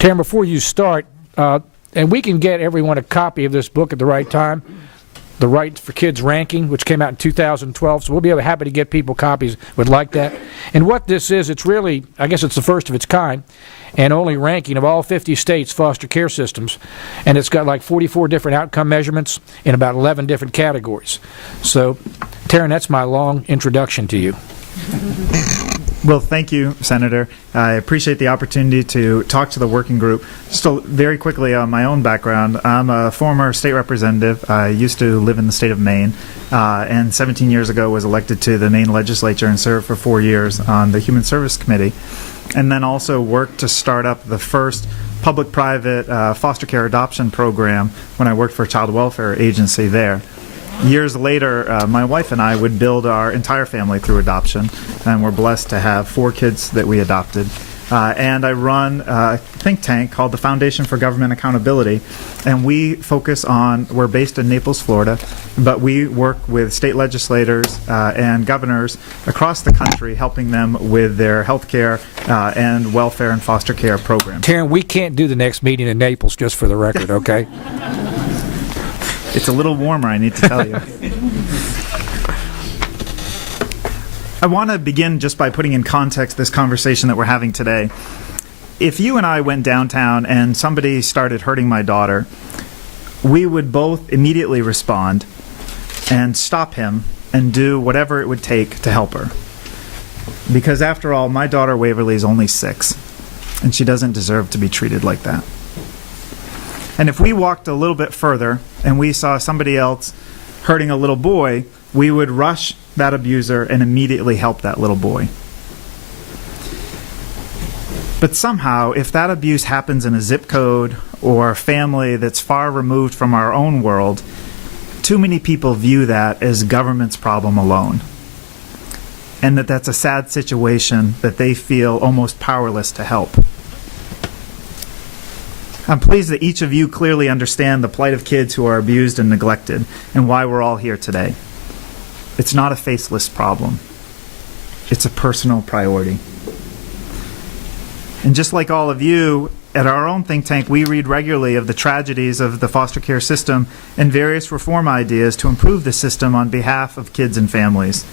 Tarren, before you start, and we can get everyone a copy of this book at the right time, The Right for Kids Ranking, which came out in 2012, so we'll be happy to get people copies who would like that. And what this is, it's really, I guess it's the first of its kind, and only ranking of all 50 states' foster care systems. And it's got like 44 different outcome measurements in about 11 different categories. So, Tarren, that's my long introduction to you. Well, thank you, Senator. I appreciate the opportunity to talk to the working group. Just very quickly on my own background, I'm a former state representative. I used to live in the state of Maine, and 17 years ago was elected to the Maine legislature and served for 4 years on the Human Service Committee, and then also worked to start up the first public-private foster care adoption program when I worked for a child welfare agency there. Years later, my wife and I would build our entire family through adoption, and we're blessed to have 4 kids that we adopted. And I run a think tank called the Foundation for Government Accountability, and we focus on, we're based in Naples, Florida, but we work with state legislators and governors across the country, helping them with their health care and welfare and foster care programs. Tarren, we can't do the next meeting in Naples, just for the record, okay? It's a little warmer, I need to tell you. I want to begin just by putting in context this conversation that we're having today. If you and I went downtown and somebody started hurting my daughter, we would both immediately respond and stop him and do whatever it would take to help her. Because after all, my daughter Waverly is only 6, and she doesn't deserve to be treated like that. And if we walked a little bit further and we saw somebody else hurting a little boy, we would rush that abuser and immediately help that little boy. But somehow, if that abuse happens in a zip code or a family that's far removed from our own world, too many people view that as government's problem alone. And that's a sad situation that they feel almost powerless to help. I'm pleased that each of you clearly understand the plight of kids who are abused and neglected and why we're all here today. It's not a faceless problem. It's a personal priority. And just like all of you, at our own think tank, we read regularly of the tragedies of the foster care system and various reform ideas to improve the system on behalf of kids and families.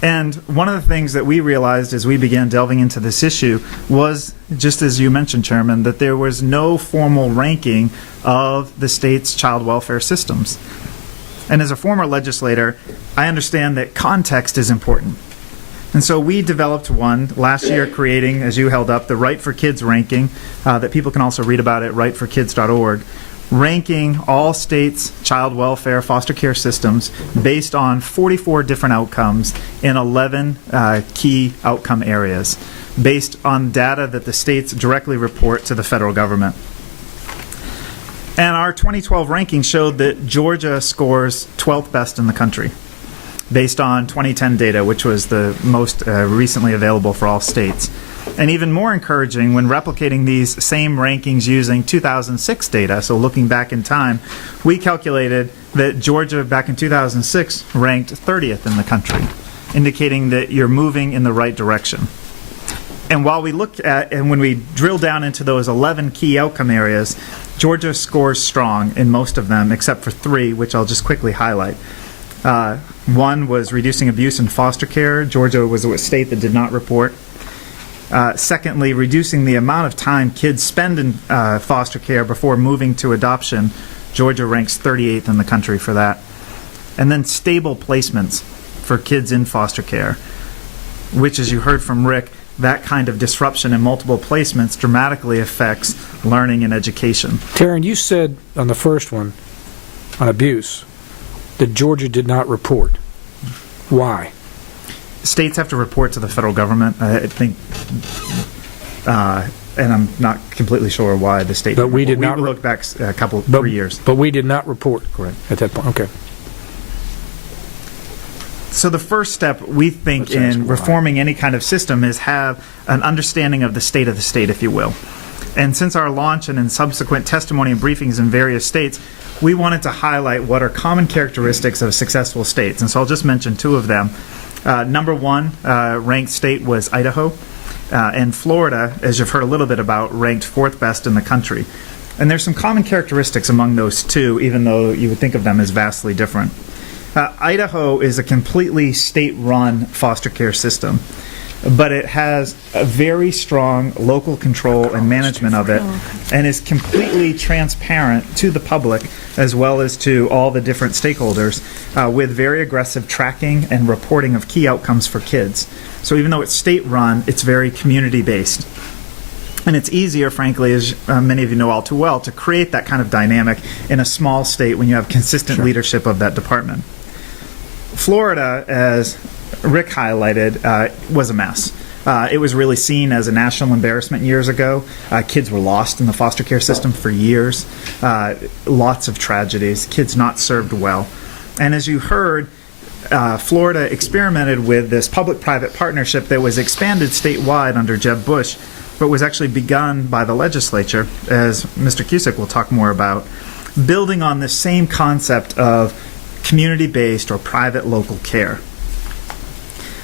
And one of the things that we realized as we began delving into this issue was, just as you mentioned, Chairman, that there was no formal ranking of the state's child welfare systems. And as a former legislator, I understand that context is important. And so we developed one last year, creating, as you held up, the Right for Kids ranking that people can also read about at rightforkids.org, ranking all states' child welfare foster care systems based on 44 different outcomes in 11 key outcome areas, based on data that the states directly report to the federal government. And our 2012 ranking showed that Georgia scores 12th best in the country, based on 2010 data, which was the most recently available for all states. And even more encouraging, when replicating these same rankings using 2006 data, so looking back in time, we calculated that Georgia back in 2006 ranked 30th in the country, indicating that you're moving in the right direction. And while we look at, and when we drill down into those 11 key outcome areas, Georgia scores strong in most of them, except for 3, which I'll just quickly highlight. One was reducing abuse in foster care. Georgia was a state that did not report. Secondly, reducing the amount of time kids spend in foster care before moving to adoption. Georgia ranks 38th in the country for that. And then stable placements for kids in foster care, which, as you heard from Rick, that kind of disruption in multiple placements dramatically affects learning and education. Tarren, you said on the first one, on abuse, that Georgia did not report. Why? States have to report to the federal government, I think, and I'm not completely sure why the state. But we did not. We look back a couple, 3 years. But we did not report. Correct. At that point, okay. So the first step, we think, in reforming any kind of system is have an understanding of the state, if you will. And since our launch and in subsequent testimony and briefings in various states, we wanted to highlight what are common characteristics of successful states. And so I'll just mention 2 of them. Number 1 ranked state was Idaho. And Florida, as you've heard a little bit about, ranked fourth best in the country. And there's some common characteristics among those two, even though you would think of them as vastly different. Idaho is a completely state-run foster care system, but it has a very strong local control and management of it, and is completely transparent to the public as well as to all the different stakeholders, with very aggressive tracking and reporting of key outcomes for kids. So even though it's state-run, it's very community-based. And it's easier, frankly, as many of you know all too well, to create that kind of dynamic in a small state when you have consistent leadership of that department. Florida, as Rick highlighted, was a mess. It was really seen as a national embarrassment years ago. Kids were lost in the foster care system for years. Lots of tragedies. Kids not served well. And as you heard, Florida experimented with this public-private partnership that was expanded statewide under Jeb Bush, but was actually begun by the legislature, as Mr. Cusick will talk more about, building on the same concept of community-based or private local care.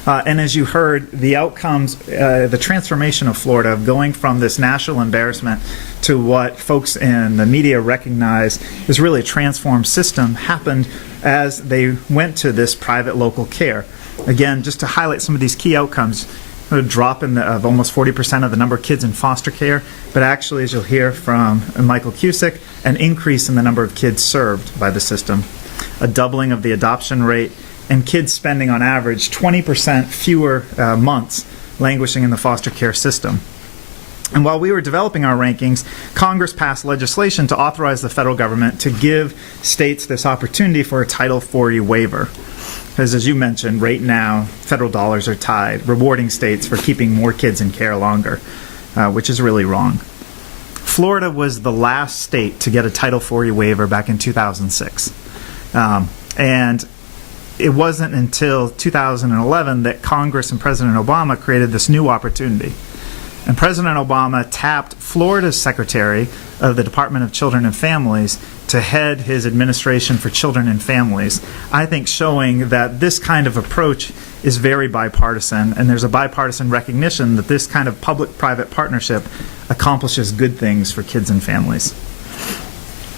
And as you heard, the outcomes, the transformation of Florida, of going from this national embarrassment to what folks in the media recognize is really a transformed system, happened as they went to this private local care. Again, just to highlight some of these key outcomes, a drop of almost 40% of the number of kids in foster care, but actually, as you'll hear from Michael Cusick, an increase in the number of kids served by the system, a doubling of the adoption rate, and kids spending on average 20% fewer months languishing in the foster care system. And while we were developing our rankings, Congress passed legislation to authorize the federal government to give states this opportunity for a Title 40 waiver. Because as you mentioned, right now, federal dollars are tied, rewarding states for keeping more kids in care longer, which is really wrong. Florida was the last state to get a Title 40 waiver back in 2006. And it wasn't until 2011 that Congress and President Obama created this new opportunity. And President Obama tapped Florida's Secretary of the Department of Children and Families to head his administration for children and families, I think showing that this kind of approach is very bipartisan, and there's a bipartisan recognition that this kind of public-private partnership accomplishes good things for kids and families.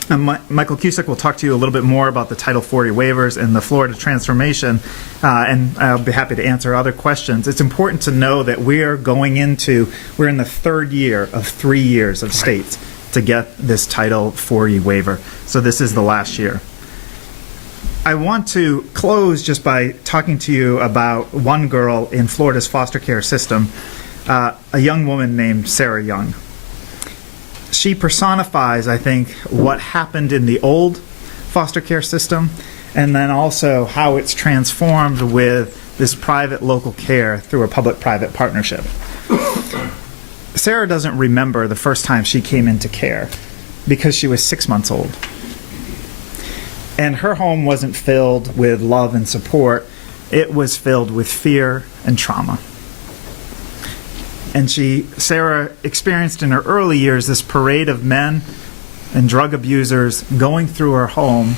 And Michael Cusick will talk to you a little bit more about the Title 40 waivers and the Florida transformation, and I'll be happy to answer other questions. It's important to know that we're in the third year of 3 years of states to get this Title 40 waiver. So this is the last year. I want to close just by talking to you about one girl in Florida's foster care system, a young woman named Sarah Young. She personifies, I think, what happened in the old foster care system, and then also how it's transformed with this private local care through a public-private partnership. Sarah doesn't remember the first time she came into care because she was 6 months old. And her home wasn't filled with love and support. It was filled with fear and trauma. And Sarah experienced in her early years this parade of men and drug abusers going through her home,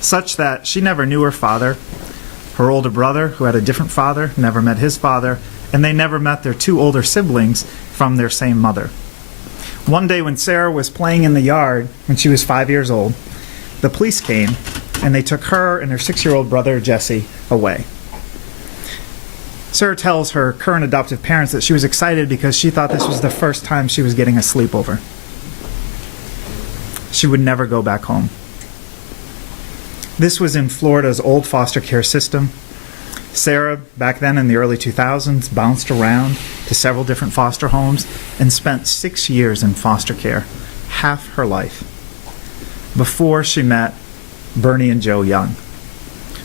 such that she never knew her father. Her older brother, who had a different father, never met his father, and they never met their two older siblings from their same mother. One day when Sarah was playing in the yard, when she was 5 years old, the police came and they took her and her 6-year-old brother, Jesse, away. Sarah tells her current adoptive parents that she was excited because she thought this was the first time she was getting a sleepover. She would never go back home. This was in Florida's old foster care system. Sarah, back then in the early 2000s, bounced around to several different foster homes and spent 6 years in foster care, half her life, before she met Bernie and Joe Young.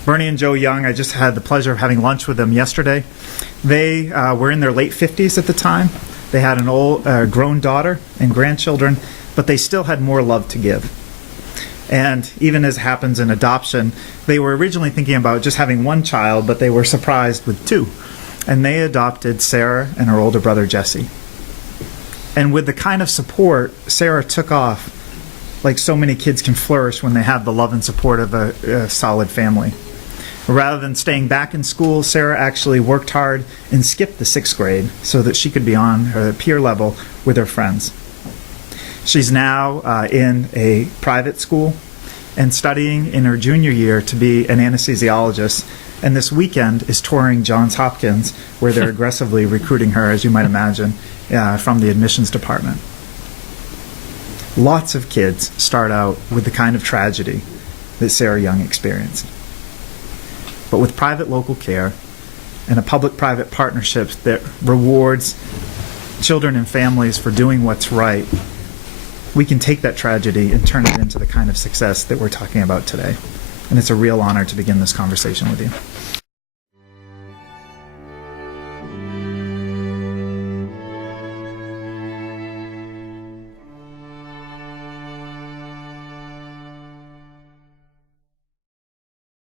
Bernie and Joe Young, I just had the pleasure of having lunch with them yesterday. They were in their late 50s at the time. They had an grown daughter and grandchildren, but they still had more love to give. And even as happens in adoption, they were originally thinking about just having one child, but they were surprised with 2. And they adopted Sarah and her older brother, Jesse. And with the kind of support, Sarah took off like so many kids can flourish when they have the love and support of a solid family. Rather than staying back in school, Sarah actually worked hard and skipped the 6th grade so that she could be on her peer level with her friends. She's now in a private school and studying in her junior year to be an anesthesiologist, and this weekend is touring Johns Hopkins, where they're aggressively recruiting her, as you might imagine, from the admissions department. Lots of kids start out with the kind of tragedy that Sarah Young experienced. But with private local care and a public-private partnership that rewards children and families for doing what's right, we can take that tragedy and turn it into the kind of success that we're talking about today. And it's a real honor to begin this conversation with you.